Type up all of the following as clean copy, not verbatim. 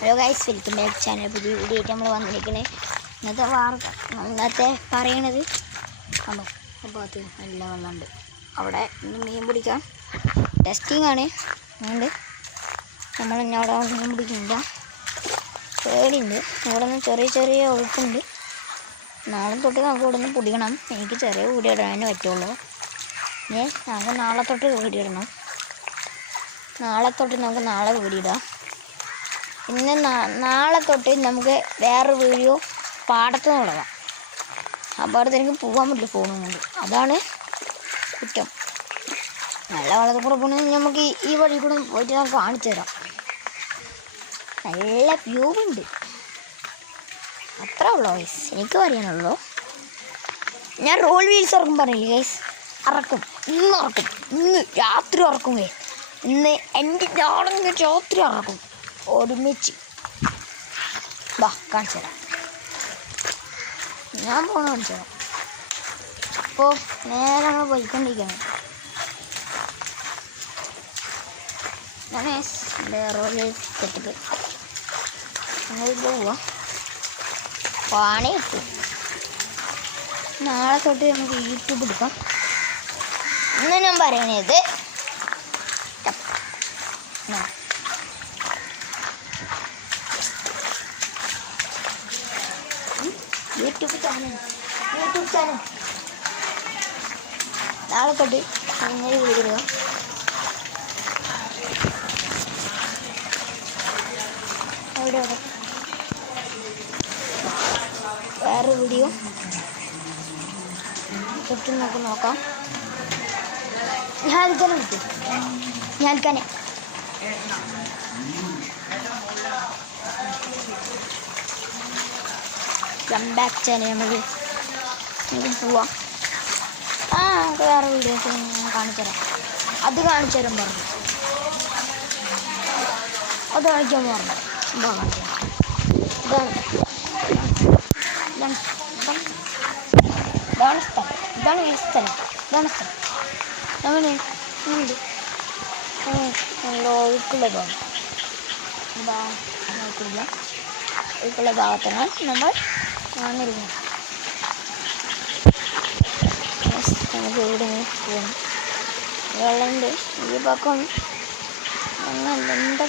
Hello guys, welcome back channel. പുതിയ video ആയിട്ട് നമ്മൾ വന്നിരിക്കണേ. ഇന്നത്തെ പറയണത് കണ്ടോ, അപ്പോൾ അത് നല്ല വെള്ളമുണ്ട് അവിടെ. ഇന്ന് മീൻ പിടിക്കാം, ടെസ്റ്റിംഗ് ആണ്. അതുകൊണ്ട് നമ്മൾ ഇനി അവിടെ മീൻ പിടിക്കുന്നില്ല, പേടിയുണ്ട്. ഇവിടെ നിന്ന് ചെറിയ ചെറിയ ഒഴുക്കുണ്ട്. നാളെ തൊട്ട് നമുക്ക് ഇവിടെ നിന്ന് പിടിക്കണം. എനിക്ക് ചെറിയ വീഡിയോ ഇടാനേ പറ്റുള്ളൂ. നമുക്ക് നാളെ തൊട്ട് വീഡിയോ ഇടണം. നാളെ തൊട്ട് നമുക്ക് നാളെ വീഡിയോ ഇടാം. പിന്നെ നാളെ തൊട്ട് നമുക്ക് വേറൊരു വീഡിയോ പാടത്ത് നിന്ന് തുടങ്ങാം. അപ്പോൾ എനിക്ക് പോകാൻ പറ്റില്ല ഫോണും കൊണ്ട്, അതാണ് കുറ്റം. നല്ല വെള്ളത്തിൽ കൂടെ പോകണമെങ്കിൽ നമുക്ക് ഈ വഴി കൂടെ പോയിട്ട് ഞാൻ കാണിച്ചു തരാം. നല്ല വ്യൂ ഉണ്ട്, അത്രേ ഉള്ളൂ ഗൈസ്, എനിക്ക് പറയാനുള്ളൂ. ഞാൻ റോൾ വീൽസ് ഇറക്കും പറഞ്ഞില്ലേ ഗൈസ്, ഇറക്കും. ഇന്ന് ഇറക്കും, ഇന്ന് രാത്രി ഇറക്കും ഗൈസ്. ഇന്ന് എൻ്റെ ഞാനെങ്കിൽ രാത്രി ഇറക്കും ഒരുമിച്ച്. വാ കാണിച്ചു തരാം, ഞാൻ പോണ കാണിച്ചു തരാം. അപ്പോൾ നേരെ നമ്മൾ പോയിക്കൊണ്ടിരിക്കുകയാണ്. എൻ്റെ റോഡ് സെറ്റപ്പ് ഞങ്ങൾ പോവാം. പണി കിട്ടും. നാളെ തൊട്ട് നമുക്ക് യൂട്യൂബ് എടുക്കാം. ഇന്ന് ഞാൻ പറയണത് യൂട്യൂബ് ചാനൽ നാളെ തൊട്ട് അങ്ങനെ വീഡിയോ ഇടുക. അവിടെ വേറെ വീഡിയോ തൊട്ട് നമുക്ക് നോക്കാം. ഞാൻ ബാക്ക് ചാനൽ നമുക്ക് പോവാം. നമുക്ക് വേറെ വീഡിയോസ് ഞാൻ കാണിച്ചു തരാം. അത് കാണിച്ചു തരാൻ പറഞ്ഞു, അത് കാണിക്കാൻ പറഞ്ഞു. എന്താ കാണിച്ചു തരാം. ഇതാണ് സ്ഥലം, ഇതാണ് ഈ സ്ഥലം, ഇതാണ് സ്ഥലം. അങ്ങനെ ഉണ്ട് നല്ല ഒഴുക്കുള്ളതാണ്. ഒഴുക്കുള്ള ഭാഗത്താണ് നമ്മൾ വന്നിരിക്കുന്നത്. നമുക്ക് ഇവിടെ പോകണം. വെള്ളമുണ്ട് ഈ പക്കം. അങ്ങനെ എന്താ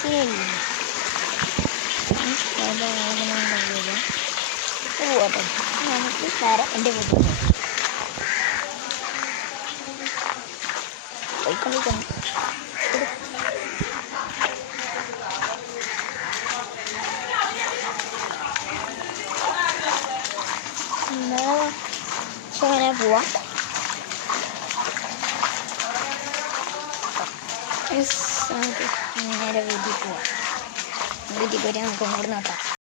ശരിയല്ലേ പോട്ടെ. നമുക്ക് നേരെ എൻ്റെ വീട്ടിൽ പോയിക്കൊണ്ടിരിക്കണം. അങ്ങനെ പോവാം. നമുക്ക് നേരെ വീട്ടിൽ പോവാം. വീട്ടിൽ പോയിട്ട് നമുക്ക് ഇങ്ങോട്ട് നോക്കാം.